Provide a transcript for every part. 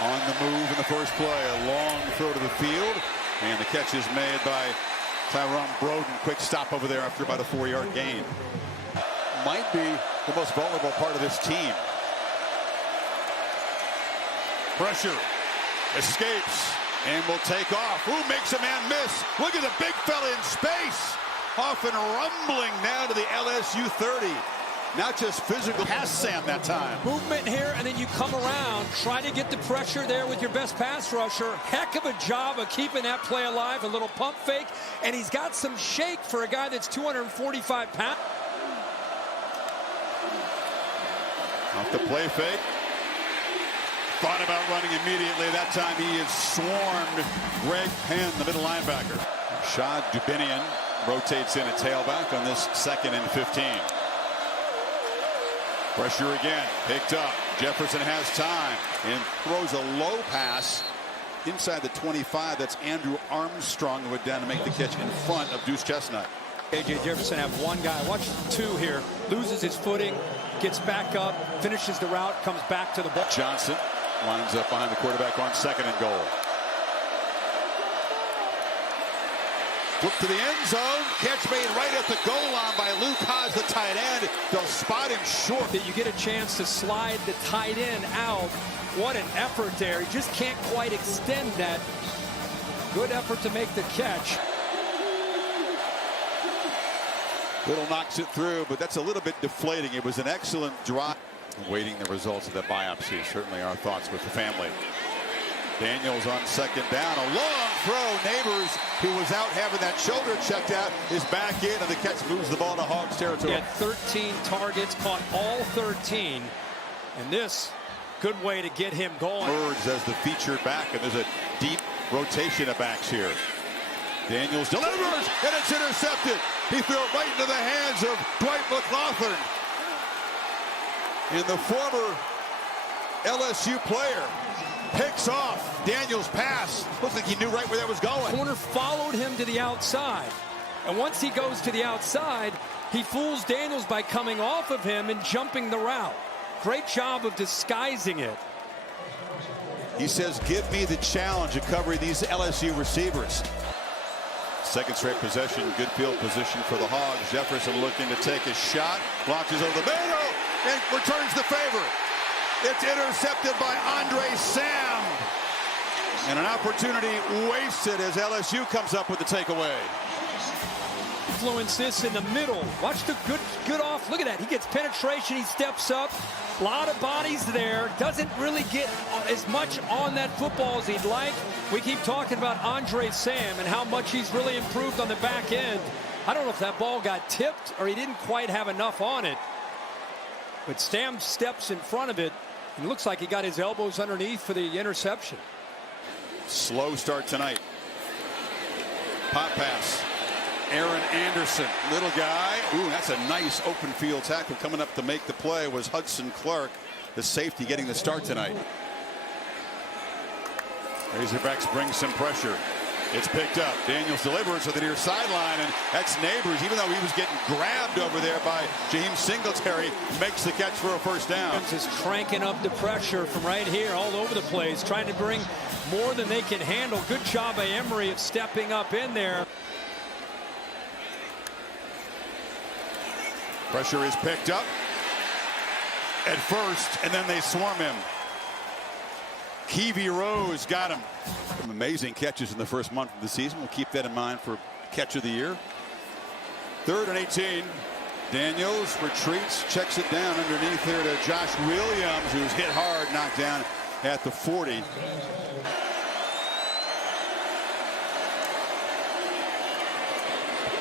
On the move in the first play, a long throw to the field, and the catch is made by Tyrone Broden. Quick stop over there after about a 4-yard gain. Might be the most vulnerable part of this team. Pressure, escapes, and will take off. Who makes a man miss? Look at the big fella in space. Off and rumbling now to the LSU 30. Not just physical, past Sam that time. Movement here, and then you come around, try to get the pressure there with your best pass rusher. Heck of a job of keeping that play alive. A little pump fake, and he's got some shake for a guy that's 245 pounds. Off the play fake. Thought about running immediately. That time he has swarmed Greg Penn, the middle linebacker. Shad Dubinian rotates in a tailback on this 2nd and 15. Pressure again, picked up. Jefferson has time and throws a low pass inside the 25. That's Andrew Armstrong who went down to make the catch in front of Deuce Chestnut. A.J. Jefferson have one guy. Watch 2 here. Loses his footing, gets back up, finishes the route, comes back to the ball. Johnson lines up behind the quarterback on 2nd and goal. Flip to the end zone. Catch made right at the goal line by Luke Haas, the tight end. They'll spot him short. That you get a chance to slide the tight end out. What an effort there. He just can't quite extend that. Good effort to make the catch. Little knocks it through, but that's a little bit deflating. It was an excellent drive. Waiting the results of the biopsy. Certainly our thoughts with the family. Daniels on 2nd down. A long throw. Neighbors, who was out having that shoulder checked out, is back in, and the catch moves the ball to Hogs territory. He had 13 targets, caught all 13. And this, good way to get him going. Emerged as the featured back, and there's a deep rotation of backs here. Daniels delivers, and it's intercepted. He threw it right into the hands of Dwight McLaughlin. And the former LSU player picks off Daniels' pass. Looks like he knew right where that was going. Corner followed him to the outside. And once he goes to the outside, he fools Daniels by coming off of him and jumping the route. Great job of disguising it. He says, give me the challenge of covering these LSU receivers. 2nd straight possession, good field position for the Hogs. Jefferson looking to take a shot, launches over the middle, and returns the favor. It's intercepted by Andre Sam. And an opportunity wasted as LSU comes up with the takeaway. Influence this in the middle. Watch the good off. Look at that. He gets penetration. He steps up. A lot of bodies there. Doesn't really get as much on that football as he'd like. We keep talking about Andre Sam and how much he's really improved on the back end. I don't know if that ball got tipped or he didn't quite have enough on it. But Sam steps in front of it. It looks like he got his elbows underneath for the interception. Slow start tonight. Pop pass. Aaron Anderson, little guy. Ooh, that's a nice open field tackle. Coming up to make the play was Hudson Clark, the safety, getting the start tonight. Razorbacks bring some pressure. It's picked up. Daniels delivers to the near sideline, and that's Neighbors, even though he was getting grabbed over there by Jaheim Singletary, makes the catch for a first down. Just cranking up the pressure from right here all over the place, trying to bring more than they can handle. Good job by Emery of stepping up in there. Pressure is picked up at first, and then they swarm him. Keevy Rose got him. Some amazing catches in the first month of the season. We'll keep that in mind for catch of the year. 3rd and 18. Daniels retreats, checks it down underneath here to Josh Williams, who's hit hard, knocked down at the 40.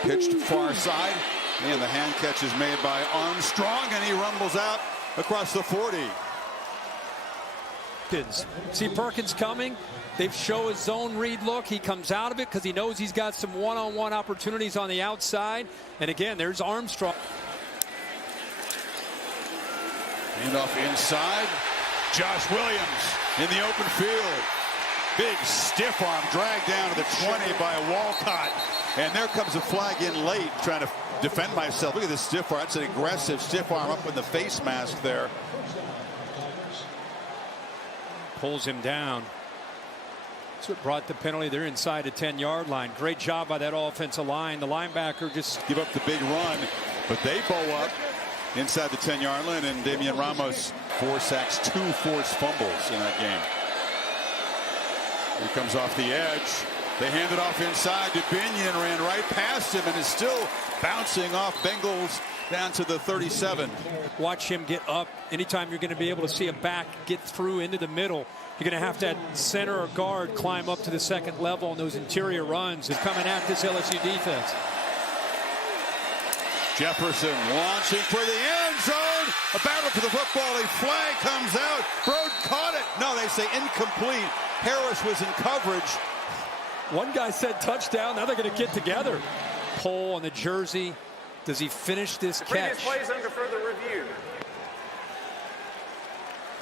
Pitched far side, and the hand catch is made by Armstrong, and he rumbles out across the 40. See Perkins coming. They show his zone read look. He comes out of it because he knows he's got some one-on-one opportunities on the outside. And again, there's Armstrong. Handoff inside. Josh Williams in the open field. Big stiff arm dragged down to the 20 by Walcott. And there comes a flag in late, trying to defend myself. Look at this stiff arm. That's an aggressive stiff arm up in the face mask there. pulls him down. That's what brought the penalty. They're inside the 10-yard line. Great job by that offensive line. The linebacker just give up the big run, but they bow up inside the 10-yard line, and Damian Ramos 4 sacks, 2 forced fumbles in that game. He comes off the edge. They hand it off inside to Binion, ran right past him and is still bouncing off Bengals down to the 37. Watch him get up. Anytime you're going to be able to see a back get through into the middle, you're going to have that center or guard climb up to the second level on those interior runs and coming at this LSU defense. Jefferson launching for the end zone. A battle for the football. A flag comes out. Broad caught it. No, they say incomplete. Harris was in coverage. One guy said touchdown. Now they're going to get together. Pole on the jersey. Does he finish this catch? Previous plays under further review.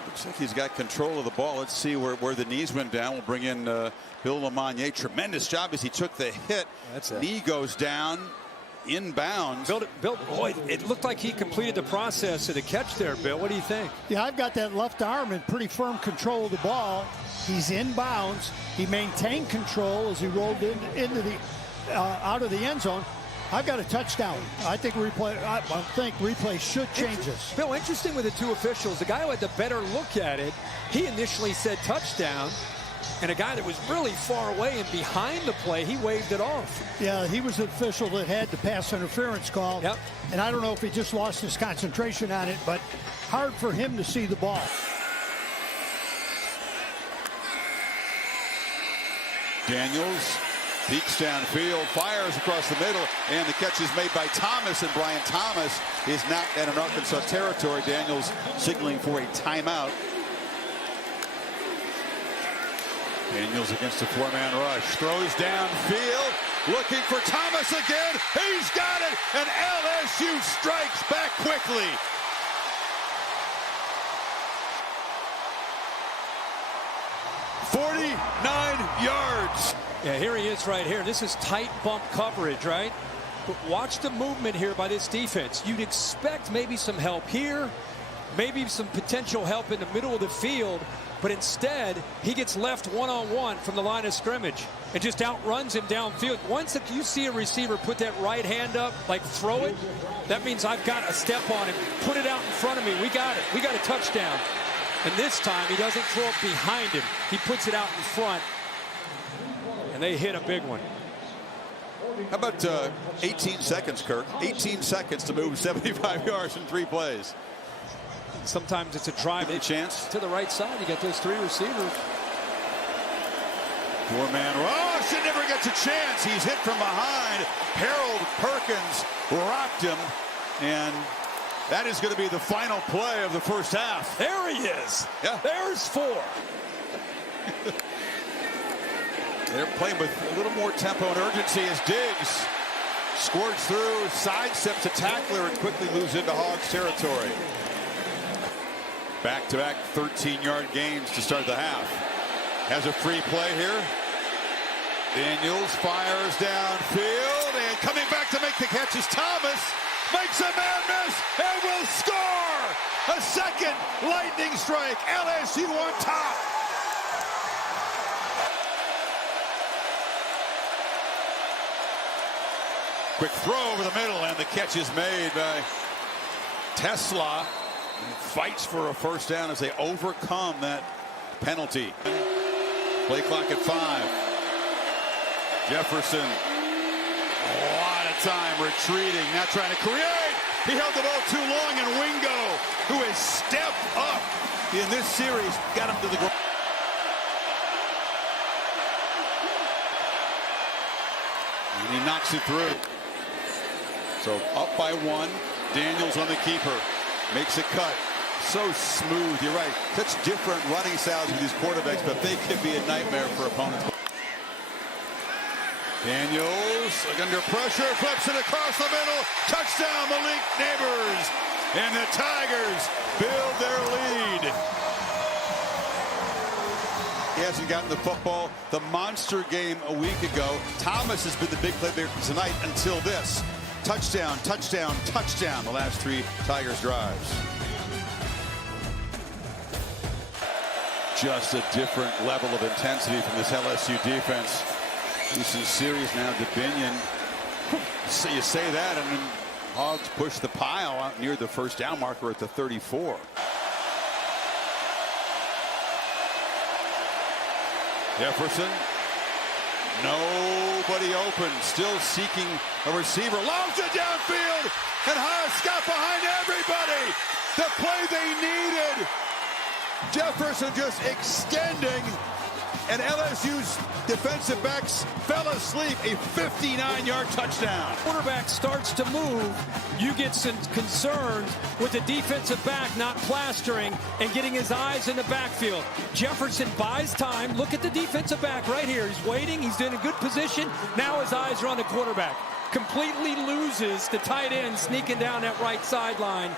Looks like he's got control of the ball. Let's see where the knees went down. We'll bring in Bill LeMonnier. Tremendous job as he took the hit. Knee goes down. Inbounds. Bill, boy, it looked like he completed the process of the catch there, Bill. What do you think? Yeah, I've got that left arm in pretty firm control of the ball. He's inbounds. He maintained control as he rolled into the out of the end zone. I've got a touchdown. I think replay should change this. Bill, interesting with the two officials. The guy who had the better look at it, he initially said touchdown. And a guy that was really far away and behind the play, he waved it off. Yeah, he was the official that had the pass interference call. Yep. And I don't know if he just lost his concentration on it, but hard for him to see the ball. Daniels peeks downfield, fires across the middle, and the catch is made by Thomas, and Brian Thomas is not in an Arkansas territory. Daniels signaling for a timeout. Daniels against a 4-man rush, throws downfield, looking for Thomas again. He's got it, and LSU strikes back quickly. "49 yards. Yeah, here he is right here. This is tight bump coverage, right? But watch the movement here by this defense. You'd expect maybe some help here, maybe some potential help in the middle of the field, but instead he gets left one-on-one from the line of scrimmage and just outruns him downfield. Once if you see a receiver put that right hand up, like throw it, that means I've got a step on him. Put it out in front of me. We got it. We got a touchdown. And this time he doesn't throw it behind him. He puts it out in front. And they hit a big one. How about 18 seconds, Kirk? 18 seconds to move 75 yards in 3 plays. Sometimes it's a drive. Any chance? To the right side, you got those 3 receivers. 4-man rush, and never gets a chance. He's hit from behind. Harold Perkins rocked him, and that is going to be the final play of the first half. There he is. Yeah. There's 4. They're playing with a little more tempo and urgency as Diggs squirts through, sidesteps a tackler, and quickly moves into Hogs territory. Back-to-back 13-yard gains to start the half. Has a free play here. Daniels fires downfield, and coming back to make the catch is Thomas. Makes a man miss and will score! A second lightning strike. LSU on top. Quick throw over the middle, and the catch is made by Tesla. Fights for a first down as they overcome that penalty. Play clock at 5. Jefferson, a lot of time retreating, not trying to create. He held the ball too long, and Wingo, who has stepped up in this series, got him to the goal. And he knocks it through. So up by 1. Daniels on the keeper. Makes a cut. So smooth. You're right. Such different running styles with these quarterbacks, but they can be a nightmare for opponents. Daniels under pressure, flips it across the middle. Touchdown, Malik Neighbors. And the Tigers build their lead. He hasn't gotten the football. The monster game a week ago. Thomas has been the big playmaker tonight until this. Touchdown, touchdown, touchdown. The last 3 Tigers drives. Just a different level of intensity from this LSU defense. Houston series now to Binion. So you say that, and then Hogs push the pile out near the first down marker at the 34. Jefferson. Nobody open. Still seeking a receiver. Launches it downfield. And Haas got behind everybody. The play they needed. Jefferson just extending. And LSU's defensive backs fell asleep. A 59-yard touchdown. Quarterback starts to move. You get some concerns with the defensive back not plastering and getting his eyes in the backfield. Jefferson buys time. Look at the defensive back right here. He's waiting. He's in a good position. Now his eyes are on the quarterback. Completely loses the tight end sneaking down that right sideline.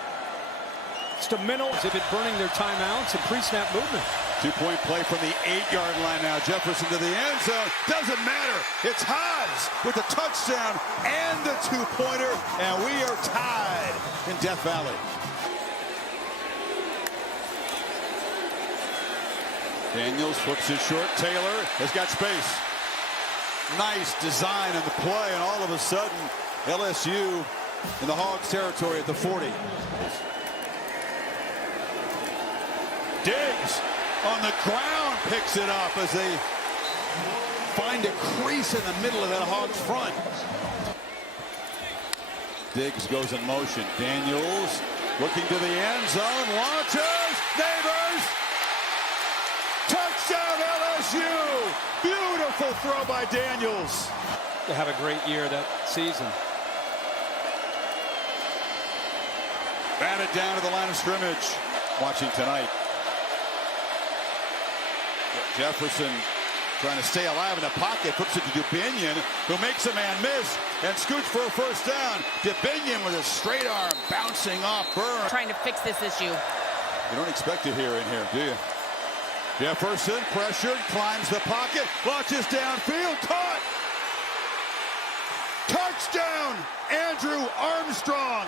Stamino exhibit burning their timeouts and pre-snap movement. Two-point play from the 8-yard line now. Jefferson to the end zone. Doesn't matter. It's Haas with the touchdown and the two-pointer, and we are tied in Death Valley. Daniels flips it short. Taylor has got space. Nice design on the play, and all of a sudden, LSU in the Hogs territory at the 40. Diggs on the ground picks it up as they find a crease in the middle of that Hogs front. Diggs goes in motion. Daniels looking to the end zone. Launches. Neighbors. Touchdown LSU. Beautiful throw by Daniels. They have a great year that season. Batted down to the line of scrimmage. Watching tonight. Jefferson trying to stay alive in the pocket, flips it to Dubinion, who makes a man miss and scoots for a first down. Dubinion with a straight arm bouncing off Burns. Trying to fix this issue. You don't expect it here in here, do you? Jefferson pressured, climbs the pocket, launches downfield, caught. Touchdown, Andrew Armstrong.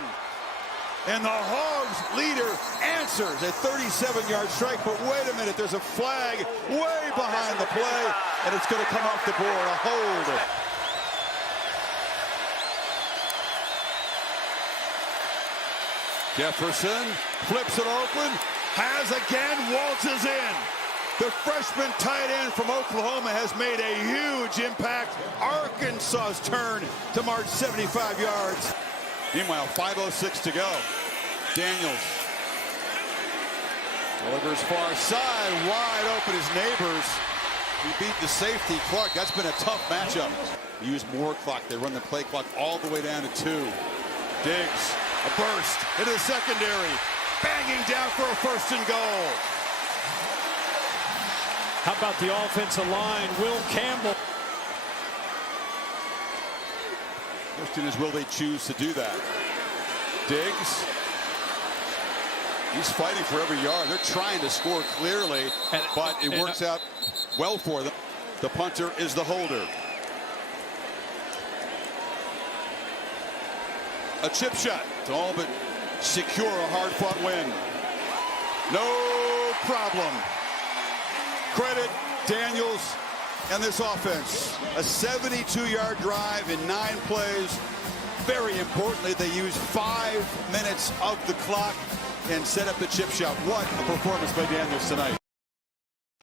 And the Hogs leader answers a 37-yard strike. But wait a minute, there's a flag way behind the play, and it's going to come off the board. A hold. Jefferson flips it open, has again, waltzes in. The freshman tight end from Oklahoma has made a huge impact. Arkansas's turn to march 75 yards. Meanwhile, 5:06 to go. Daniels delivers far side, wide open his neighbors. He beat the safety, Clark. That's been a tough matchup. They use more clock. They run the play clock all the way down to 2. Diggs, a burst into the secondary, banging down for a first and goal. How about the offensive line? Will Campbell. Question is, will they choose to do that? Diggs. He's fighting for every yard. They're trying to score clearly, but it works out well for them. The punter is the holder. A chip shot to all but secure a hard-fought win. No problem. Credit Daniels and this offense. A 72-yard drive in 9 plays. Very importantly, they used 5 minutes of the clock and set up the chip shot. What a performance by Daniels tonight.